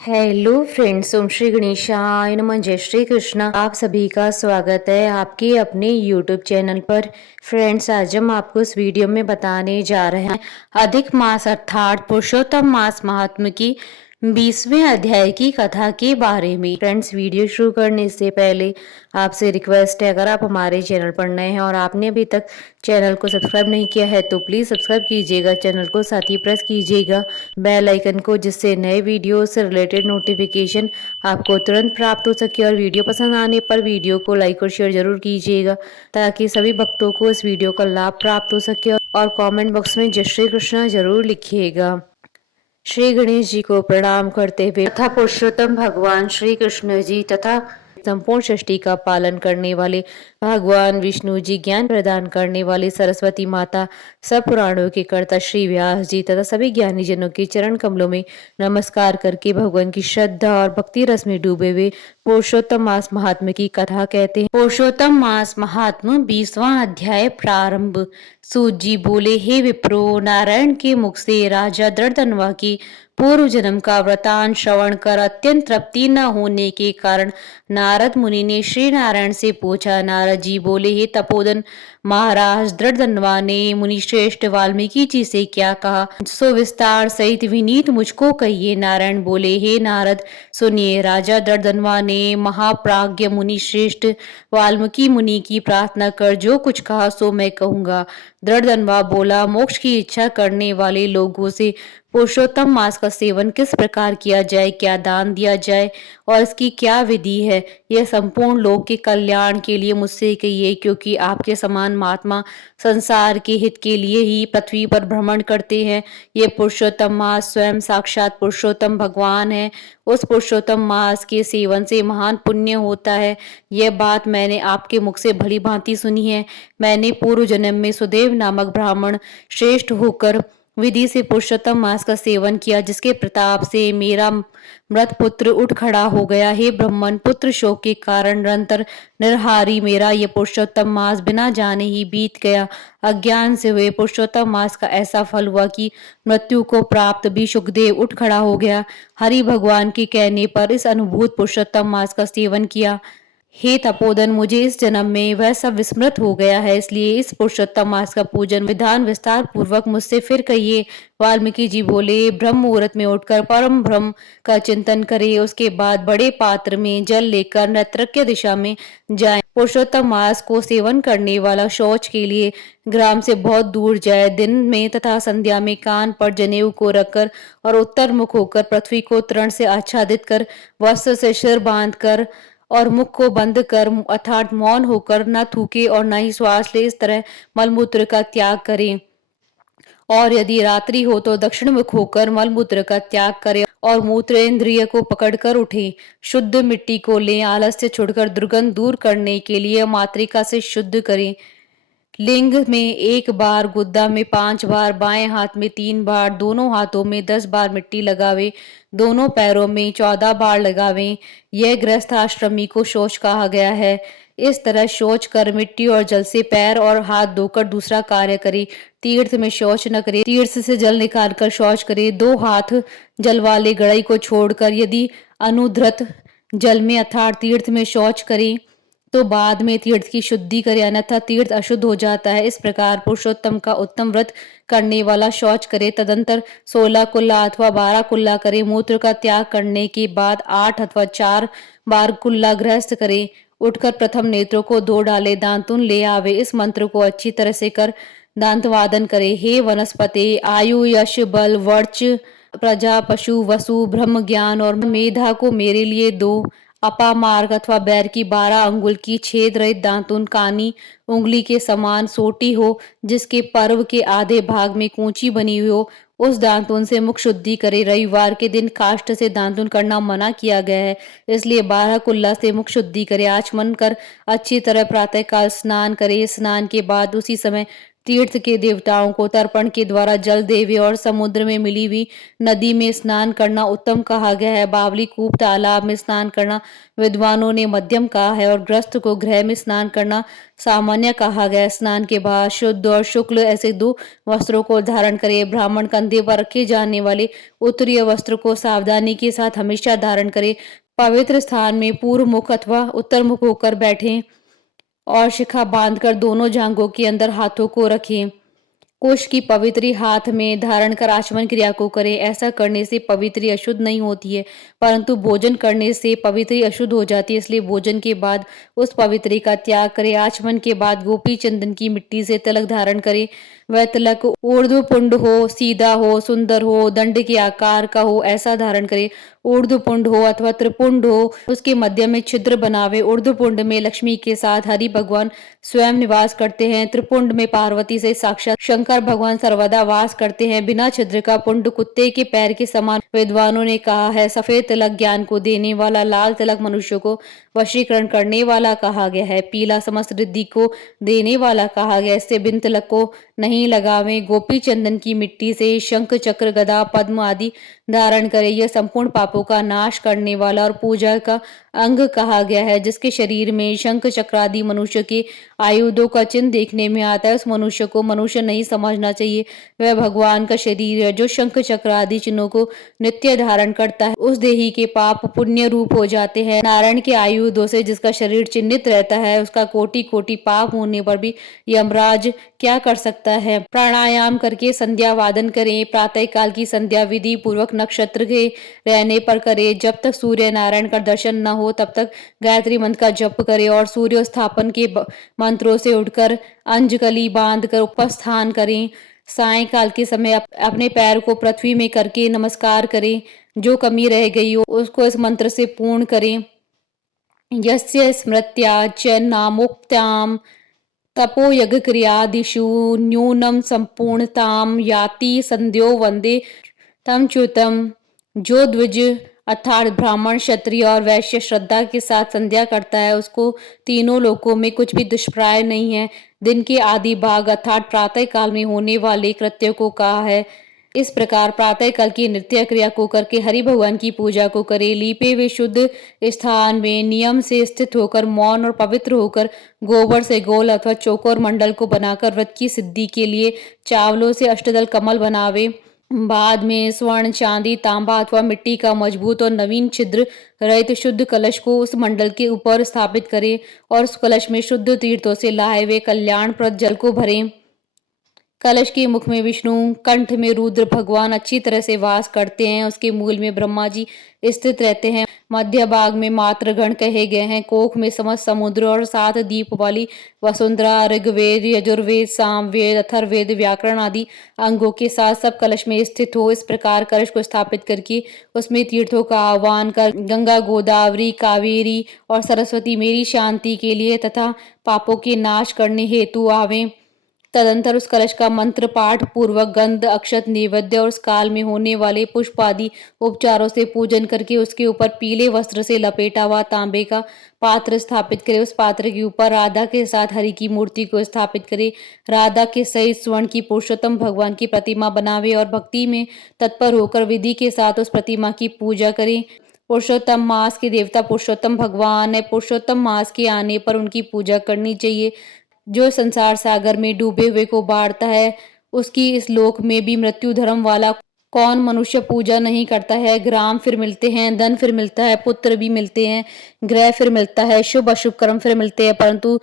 Hello friends, ओम श्री गणेशाय नमः। जय श्री कृष्ण। आप सभी का स्वागत है आपके अपने यूट्यूब चैनल पर। फ्रेंड्स, आज हम आपको इस वीडियो में बताने जा रहे हैं अधिक मास अर्थात पुरुषोत्तम मास महात्म्य की 20वें अध्याय की कथा के बारे में। फ्रेंड्स, वीडियो शुरू करने से पहले आपसे रिक्वेस्ट है, अगर आप हमारे चैनल पर नए हैं और आपने अभी तक चैनल को सब्सक्राइब नहीं किया है तो प्लीज़ सब्सक्राइब कीजिएगा चैनल को, साथ ही प्रेस कीजिएगा बेल आइकन को, जिससे नए वीडियो से रिलेटेड नोटिफिकेशन आपको तुरंत प्राप्त हो सके। और वीडियो पसंद आने पर वीडियो को लाइक और शेयर जरूर कीजिएगा ताकि सभी भक्तों को इस वीडियो का लाभ प्राप्त हो सके। और कमेंट बॉक्स में जय श्री कृष्ण जरूर लिखिएगा। श्री गणेश जी को प्रणाम करते हुए तथा पुरुषोत्तम भगवान श्री कृष्ण जी तथा संपूर्ण सृष्टि का पालन करने वाले भगवान विष्णु जी, ज्ञान प्रदान करने वाले सरस्वती माता, सब पुराणों के कर्ता श्री व्यास जी तथा सभी ज्ञानी जनों के चरण कमलों में नमस्कार करके भगवान की श्रद्धा और भक्ति रस में डूबे हुए पुरुषोत्तम मास महात्म्य की कथा कहते हैं। पुरुषोत्तम मास महात्म्य 20वां अध्याय प्रारंभ। सूत जी बोले, हे विप्रो, नारायण के मुख से राजा दर्दनवा की पूर्व जन्म का वृतांत श्रवण कर अत्यंत तृप्ति न होने के कारण नारद मुनि ने श्री नारायण से पूछा। नारद जी बोले, हे तपोधन महाराज, दर्दनवा ने मुनि श्रेष्ठ वाल्मीकि जी से क्या कहा, सो विस्तार सहित विनीत मुझको कहिए। नारायण बोले, हे नारद सुनिए, राजा दर्दनवा ने महाप्राज्ञ मुनि श्रेष्ठ वाल्मीकि मुनि की प्रार्थना कर जो कुछ कहा सो मैं कहूंगा। दर्दनवा बोला, मोक्ष की इच्छा करने वाले लोगों से पुरुषोत्तम मास का सेवन किस प्रकार किया जाए, क्या दान दिया जाए और इसकी क्या विधि है, यह संपूर्ण लोक के कल्याण के लिए मुझसे कहिए, क्योंकि आपके समान महात्मा संसार के हित के लिए ही पृथ्वी पर भ्रमण करते हैं। ये पुरुषोत्तम मास स्वयं साक्षात पुरुषोत्तम भगवान है। उस पुरुषोत्तम मास के सेवन से महान पुण्य होता है। यह बात मैंने आपके मुख से भली भांति सुनी है। मैंने पूर्व जन्म में सुदेव नामक ब्राह्मण श्रेष्ठ होकर विधि से पुरुषोत्तम मास का सेवन किया, जिसके प्रताप से मेरा मृत पुत्र उठ खड़ा हो गया। हे ब्रह्मन, पुत्र शोक के कारण निरंतर निर्हारी मेरा ये पुरुषोत्तम मास बिना जाने ही बीत गया। अज्ञान से हुए पुरुषोत्तम मास का ऐसा फल हुआ कि मृत्यु को प्राप्त भी सुखदेव उठ खड़ा हो गया। हरि भगवान के कहने पर इस अनुभूत पुरुषोत्तम मास का सेवन किया। हे तपोधन, मुझे इस जन्म में वह सब विस्मृत हो गया है, इसलिए इस पुरुषोत्तम मास का पूजन विधान विस्तार पूर्वक मुझसे फिर कहिए। वाल्मीकि जी बोले, ब्रह्म मुहूर्त में उठकर परम ब्रह्म का चिंतन करे, उसके बाद बड़े पात्र में जल लेकर नैत्रक्य दिशा में जाए। पुरुषोत्तम मास को सेवन करने वाला शौच के लिए ग्राम से बहुत दूर जाए। दिन में तथा संध्या में कान पर जनेऊ को रखकर और उत्तर मुख होकर पृथ्वी को तृण से आच्छादित कर वस्त्र से सिर बांध कर और मुख को बंद कर अर्थात मौन होकर न थूके और न ही श्वास ले, इस तरह मलमूत्र का त्याग करें। और यदि रात्रि हो तो दक्षिण मुख होकर मलमूत्र का त्याग करें और मूत्र इंद्रिय को पकड़कर उठे। शुद्ध मिट्टी को लें, आलस्य छोड़कर दुर्गंध दूर करने के लिए मातृका से शुद्ध करें। लिंग में 1 बार, गुद्दा में 5 बार, बाएं हाथ में 3 बार, दोनों हाथों में 10 बार मिट्टी लगावे, दोनों पैरों में 14 बार लगावें। यह गृहस्थ आश्रमी को शौच कहा गया है। इस तरह शौच कर मिट्टी और जल से पैर और हाथ धोकर दूसरा कार्य करे। तीर्थ में शौच न करे, तीर्थ से जल निकाल कर शौच करे। 2 हाथ जल वाले गड़ई को छोड़कर यदि अनुधृत जल में अर्थात तीर्थ में शौच करे तो बाद में तीर्थ की शुद्धि करे, अन्यथा तीर्थ अशुद्ध हो जाता है। इस प्रकार पुरुषोत्तम का उत्तम व्रत करने वाला शौच करे। तदंतर 16 कुल्ला अथवा 12 कुल्ला करे। मूत्र का त्याग करने के बाद 8 अथवा 4 बार कुल्ला गृहस्थ करे। उठकर प्रथम नेत्रों को धो डाले, दांतुन ले आवे। इस मंत्र को अच्छी तरह से कर दांत वादन करे। हे वनस्पति, आयु यश बल वर्च प्रजा पशु वसु ब्रह्म ज्ञान और मेधा को मेरे लिए दो। अपामार्ग अथवा बैर की 12 अंगुल की छेद रहित दांतुन कानी उंगली के समान सोटी हो, जिसके पर्व के आधे भाग में कूंची बनी हुई हो, उस दांतुन से मुख शुद्धि करे। रविवार के दिन काष्ठ से दांतुन करना मना किया गया है, इसलिए 12 कुल्ला से मुख शुद्धि करे। आचमन कर अच्छी तरह प्रातः काल स्नान करे। स्नान के बाद उसी समय तीर्थ के देवताओं को तर्पण के द्वारा जल देवे और समुद्र में मिली हुई नदी में स्नान करना उत्तम कहा गया है। बावली कूप तालाब में स्नान करना विद्वानों ने मध्यम कहा है और ग्रस्त को गृह में स्नान करना सामान्य कहा गया है। स्नान के बाद शुद्ध और शुक्ल ऐसे दो वस्त्रों को धारण करे। ब्राह्मण कंधे पर रखे जाने वाले उत्तरीय वस्त्र को सावधानी के साथ हमेशा धारण करे। पवित्र स्थान में पूर्व मुख अथवा उत्तर मुख होकर बैठें और शिखा बांधकर दोनों जांघों के अंदर हाथों को रखें। कुश की पवित्री हाथ में धारण कर आचमन क्रिया को करें। ऐसा करने से पवित्री अशुद्ध नहीं होती है, परंतु भोजन करने से पवित्री अशुद्ध हो जाती है। इसलिए भोजन के बाद उस पवित्री का त्याग करें। आचमन के बाद गोपी चंदन की मिट्टी से तिलक धारण करें। वह तिलक ऊर्ध्वपुंड हो, सीधा हो, सुंदर हो, दंड के आकार का हो, ऐसा धारण करें। ऊर्ध्वपुंड हो अथवा त्रिपुंड हो, उसके मध्य में छिद्र बनावे। ऊर्ध्वपुंड में लक्ष्मी के साथ हरि भगवान स्वयं निवास करते हैं। त्रिपुंड में पार्वती से साक्षात शंकर भगवान सर्वदा वास करते हैं। बिना छिद्र का पुंड कुत्ते के पैर के समान विद्वानों ने कहा है। सफेद तिलक ज्ञान को देने वाला, लाल तिलक मनुष्य को वशीकरण करने वाला कहा गया है। पीला समस्त रिद्धि को देने वाला कहा गया है। इससे बिन तिलक को नहीं लगावे। गोपी चंदन की मिट्टी से शंख चक्र गदा पद्म आदि धारण करे। यह संपूर्ण पापों का नाश करने वाला और पूजा का अंग कहा गया है। जिसके शरीर में शंख चक्र आदि मनुष्य के आयुधों का चिन्ह देखने में आता है, उस मनुष्य को मनुष्य नहीं समझना चाहिए। वह भगवान का शरीर है। जो शंख चक्र आदि चिन्हों को नित्य धारण करता है, उस देही के पाप पुण्य रूप हो जाते हैं। नारायण के आयुधों से जिसका शरीर चिन्हित रहता है, उसका कोटि कोटि पाप होने पर भी यमराज क्या कर सकता है। प्राणायाम करके संध्या वादन करें। प्रातः काल की संध्या विधि पूर्वक नक्षत्र के रहने पर करे। जब तक सूर्य नारायण का दर्शन न हो तब तक गायत्री मंत्र का जप करे और सूर्य स्थापन के मंत्रों से उठकर अंजकली बांधकर उपस्थान करें। सायंकाल के समय अपने पैर को पृथ्वी में करके नमस्कार करें। जो कमी रह गई हो उसको इस मंत्र से पूर्ण करें। यस्य स्मृत्या च नामोक्त्याम तपो यज्ञ क्रियादिषु न्यूनम संपूर्णताम याति संध्यो वंदे तम च्युतम। जो द्विज अर्थात ब्राह्मण, क्षत्रिय और वैश्य श्रद्धा के साथ संध्या करता है, उसको तीनों लोकों में कुछ भी दुष्प्राय नहीं है। दिन के आदि भाग अर्थात प्रातः काल में होने वाले कृत्य को कहा है। इस प्रकार प्रातः काल की नृत्य क्रिया को करके हरि भगवान की पूजा को करे। लीपे वे शुद्ध स्थान में नियम से स्थित होकर मौन और पवित्र होकर गोबर से गोल अथवा चौकोर मंडल को बनाकर व्रत की सिद्धि के लिए चावलों से अष्टदल कमल बनावे। बाद में स्वर्ण, चांदी, तांबा अथवा मिट्टी का मजबूत और नवीन छिद्र रहित शुद्ध कलश को उस मंडल के ऊपर स्थापित करें और उस कलश में शुद्ध तीर्थों से लाए हुए कल्याणप्रद जल को भरें। कलश के मुख में विष्णु, कंठ में रुद्र भगवान अच्छी तरह से वास करते हैं। उसके मूल में ब्रह्मा जी स्थित रहते हैं। मध्य भाग में मातृगण कहे गए हैं। कोख में समस्त समुद्र और 7 दीप वाली वसुंधरा, ऋग्वेद, यजुर्वेद, सामवेद, अथर्ववेद, व्याकरण आदि अंगों के साथ सब कलश में स्थित हो। इस प्रकार कलश को स्थापित करके उसमें तीर्थों का आह्वान कर गंगा, गोदावरी, कावेरी और सरस्वती मेरी शांति के लिए तथा पापों के नाश करने हेतु आवे। तदंतर उस कलश का मंत्र पाठ पूर्वक गंध, अक्षत, नैवेद्य और उस काल में होने वाले पुष्प आदि उपचारों से पूजन करके उसके ऊपर पीले वस्त्र से लपेटा हुआ तांबे का पात्र स्थापित करे। उस पात्र के ऊपर राधा के साथ हरि की मूर्ति को स्थापित करे। राधा के सहित स्वर्ण की पुरुषोत्तम भगवान की प्रतिमा बनावे और भक्ति में तत्पर होकर विधि के साथ उस प्रतिमा की पूजा करे। पुरुषोत्तम मास के देवता पुरुषोत्तम भगवान है। पुरुषोत्तम मास के आने पर उनकी पूजा करनी चाहिए। जो संसार सागर में डूबे हुए को बाढ़ता है, उसकी इस लोक में भी मृत्यु धर्म वाला कौन मनुष्य पूजा नहीं करता है। ग्राम फिर मिलते हैं, धन फिर मिलता है, पुत्र भी मिलते हैं, ग्रह फिर मिलता है, शुभ अशुभ कर्म फिर मिलते हैं, परंतु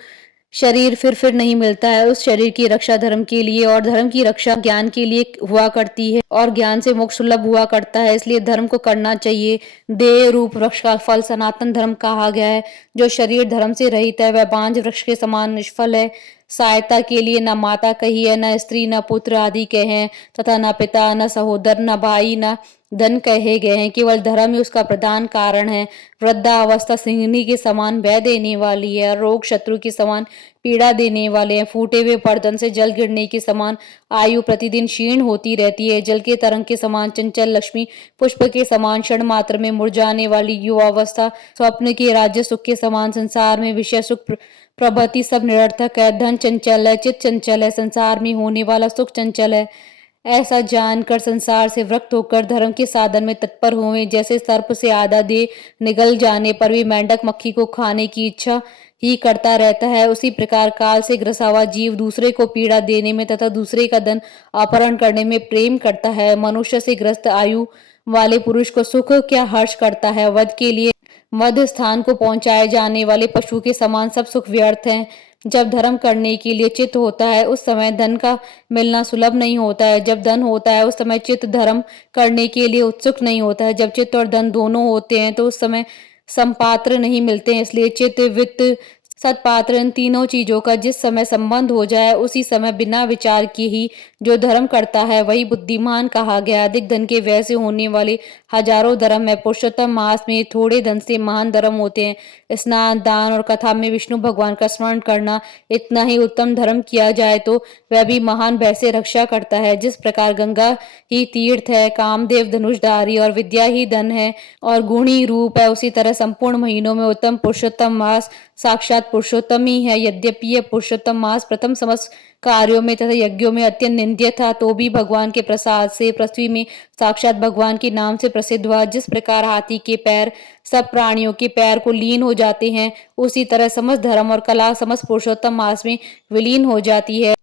शरीर फिर नहीं मिलता है। उस शरीर की रक्षा धर्म के लिए और धर्म की रक्षा ज्ञान के लिए हुआ करती है और ज्ञान से मोक्ष सुलभ हुआ करता है। इसलिए धर्म को करना चाहिए। देह रूप वृक्ष का फल सनातन धर्म कहा गया है। जो शरीर धर्म से रहित है वह बांझ वृक्ष के समान निष्फल है। सहायता के लिए न माता कही है, न स्त्री, न पुत्र आदि के हैं, तथा न पिता, न सहोदर, न भाई, न धन कहे गए हैं, केवल धर्म ही उसका प्रधान कारण है। वृद्धावस्था सिंहनी के समान भय देने वाली है, रोग शत्रु के समान पीड़ा देने वाले हैं, फूटे हुए बर्तन से जल गिरने के समान आयु प्रतिदिन क्षीण होती रहती है, जल के तरंग के समान चंचल लक्ष्मी, पुष्प के समान क्षण मात्र में मुरझाने वाली युवावस्था, स्वप्न के राज्य सुख के समान संसार में विषय सुख प्रभृति सब निरर्थक है। धन चंचल है, चित्त चंचल है, संसार में होने वाला सुख चंचल है। ऐसा जानकर संसार से विरक्त होकर धर्म के साधन में तत्पर हुए। जैसे सर्प से आधा देह निगल जाने पर भी मेंढक मक्खी को खाने की इच्छा ही करता रहता है, उसी प्रकार काल से ग्रसा हुआ जीव दूसरे को पीड़ा देने में तथा दूसरे का धन अपहरण करने में प्रेम करता है। मनुष्य से ग्रस्त आयु वाले पुरुष को सुख क्या हर्ष करता है। वध के लिए मध्य स्थान को पहुंचाए जाने वाले पशु के समान सब सुख व्यर्थ हैं। जब धर्म करने के लिए चित्त होता है उस समय धन का मिलना सुलभ नहीं होता है। जब धन होता है उस समय चित्त धर्म करने के लिए उत्सुक नहीं होता है। जब चित्त और धन दोनों होते हैं तो उस समय संपात्र नहीं मिलते हैं। इसलिए चित्त, वित्त, सत्पात्र, इन तीनों चीजों का जिस समय संबंध हो जाए उसी समय बिना विचार किए ही जो धर्म करता है वही बुद्धिमान कहा गया। अधिक धन के व्यय से होने वाले हजारों धर्म है। पुरुषोत्तम मास में थोड़े धन से महान धर्म होते हैं। स्नान, दान और कथा में विष्णु भगवान का स्मरण करना, इतना ही उत्तम धर्म किया जाए तो वह भी महान भय से रक्षा करता है। जिस प्रकार गंगा ही तीर्थ है, कामदेव धनुषधारी और विद्या ही धन है और गुण ही रूप है, उसी तरह संपूर्ण महीनों में उत्तम पुरुषोत्तम मास साक्षात पुरुषोत्तम ही है। यद्यपि यह पुरुषोत्तम मास प्रथम समस्त कार्यों में तथा यज्ञों में अत्यंत निंद्य था, तो भी भगवान के प्रसाद से पृथ्वी में साक्षात भगवान के नाम से प्रसिद्ध हुआ। जिस प्रकार हाथी के पैर सब प्राणियों के पैर को लीन हो जाते हैं, उसी तरह समस्त धर्म और कला समस्त पुरुषोत्तम मास में विलीन हो जाती है।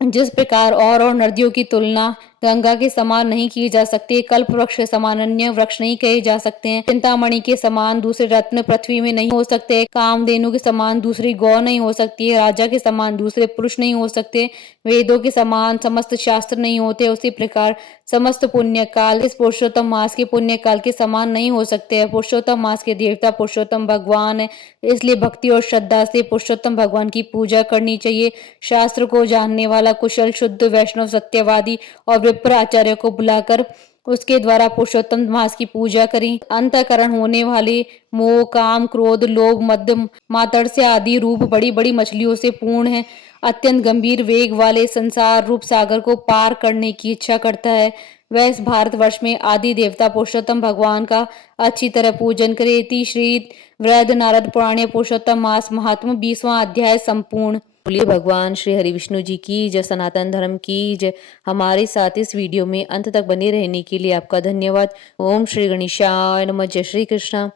जिस प्रकार और नदियों की तुलना गंगा के समान नहीं की जा सकती, कल्प वृक्ष के समान अन्य वृक्ष नहीं कहे जा सकते हैं, चिंतामणि के समान दूसरे रत्न पृथ्वी में नहीं हो सकते, कामधेनु के समान दूसरी गौ नहीं हो सकती है, राजा के समान दूसरे पुरुष नहीं हो सकते, वेदों के समान समस्त शास्त्र नहीं होते, उसी प्रकार समस्त पुण्य काल इस पुरुषोत्तम मास के पुण्य काल के समान नहीं हो सकते हैं। पुरुषोत्तम मास के देवता पुरुषोत्तम भगवान है, इसलिए भक्ति और श्रद्धा से पुरुषोत्तम भगवान की पूजा करनी चाहिए। शास्त्र को जानने वाला कुशल शुद्ध वैष्णव सत्यवादी और विप्र आचार्य को बुलाकर उसके द्वारा पुरुषोत्तम मास की पूजा करें। अंतःकरण होने वाले मोह, काम, क्रोध, लोभ, मद, मातर्स्य आदि रूप बड़ी बड़ी मछलियों से पूर्ण है। अत्यंत गंभीर वेग वाले संसार रूप सागर को पार करने की इच्छा करता है। वह इस भारतवर्ष में आदि देवता पुरुषोत्तम भगवान का अच्छी तरह पूजन करे। इति श्री वृहद नारद पुराणे पुरुषोत्तम मास महात्म 20वां अध्याय संपूर्ण। बोलिए भगवान श्री हरि विष्णु जी की जय, सनातन धर्म की जय। हमारे साथ इस वीडियो में अंत तक बने रहने के लिए आपका धन्यवाद। ओम श्री गणेशाय नमः। जय श्री कृष्णा।